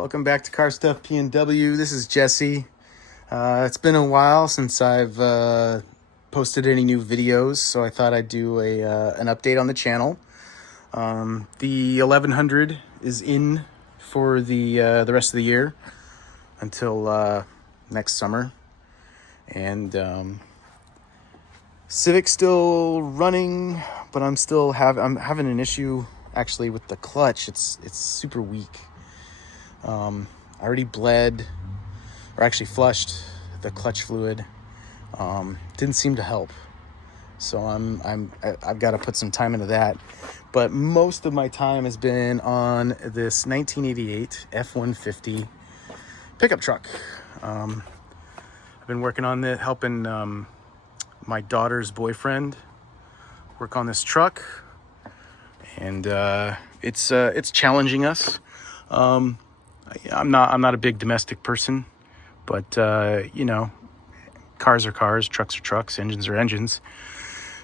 Welcome back to Car Stuff PNW. This is Jesse. It's been a while since I've posted any new videos, so I thought I'd do an update on the channel. The 1100 is in for the rest of the year until next summer, and Civic's still running, but I'm having an issue actually with the clutch. It's super weak. I already bled, or actually flushed the clutch fluid. Didn't seem to help, so I've got to put some time into that. But most of my time has been on this 1988 F-150 pickup truck. I've been working on it, helping my daughter's boyfriend work on this truck, and it's challenging us. I'm not a big domestic person, but you know, cars are cars, trucks are trucks, engines are engines.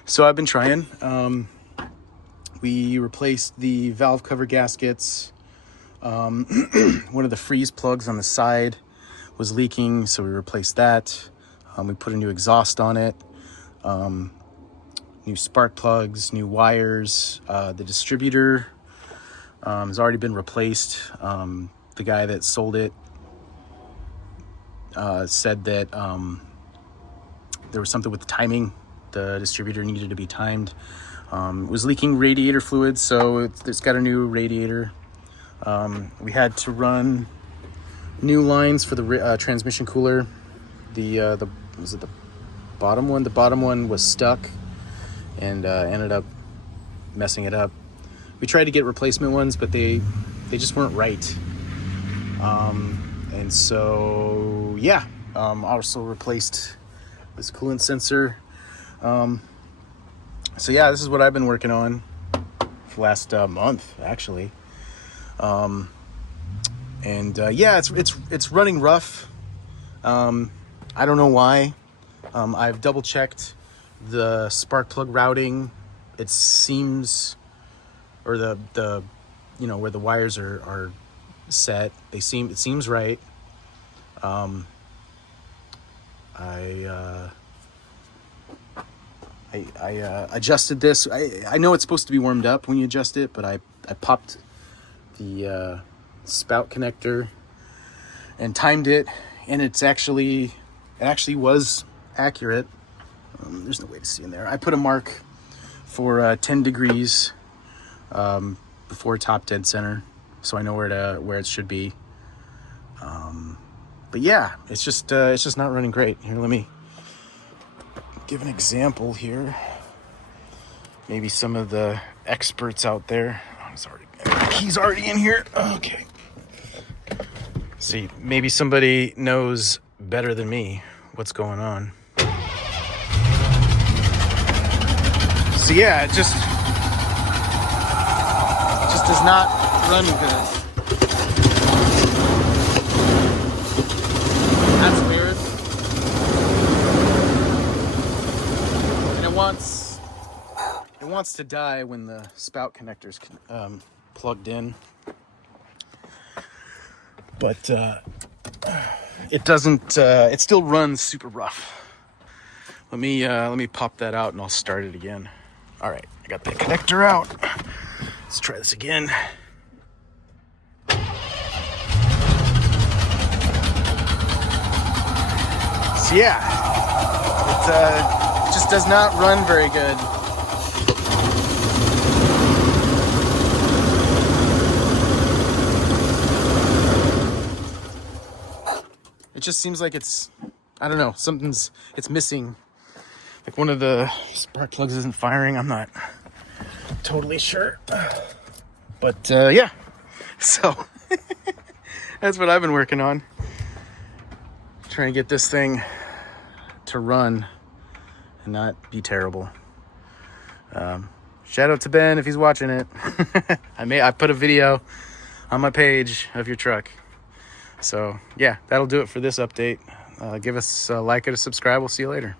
So I've been trying. We replaced the valve cover gaskets. One of the freeze plugs on the side was leaking, so we replaced that. We put a new exhaust on it, new spark plugs, new wires. The distributor has already been replaced. The guy that sold it said that there was something with the timing. The distributor needed to be timed. It was leaking radiator fluid, so it's got a new radiator. We had to run new lines for the transmission cooler. Was it the bottom one? The bottom one was stuck and ended up messing it up. We tried to get replacement ones, but they just weren't right. And so, yeah, also replaced this coolant sensor. So yeah, this is what I've been working on for the last month, actually. Yeah, it's running rough. I don't know why. I've double checked the spark plug routing. It seems, or the you know, where the wires are set, it seems right. I adjusted this. I know it's supposed to be warmed up when you adjust it, but I popped the spout connector and timed it, and it actually was accurate. There's no way to see in there. I put a mark for 10 degrees before top dead center, so I know where it should be. But yeah, it's just not running great. Here, let me give an example here. Maybe some of the experts out there. He's already in here. Okay. See, maybe somebody knows better than me what's going on. So yeah, it just does not run good. That's weird. And it wants to die when the spout connector's plugged in. But it doesn't. It still runs super rough. Let me pop that out and I'll start it again. All right, I got the connector out. Let's try this again. So yeah, it just does not run very good. It just seems like I don't know, it's missing. Like one of the spark plugs isn't firing. I'm not totally sure. But yeah, so that's what I've been working on. Trying to get this thing to run and not be terrible. Shout out to Ben if he's watching it. I put a video on my page of your truck. So yeah, that'll do it for this update. Give us a like and a subscribe. We'll see you later.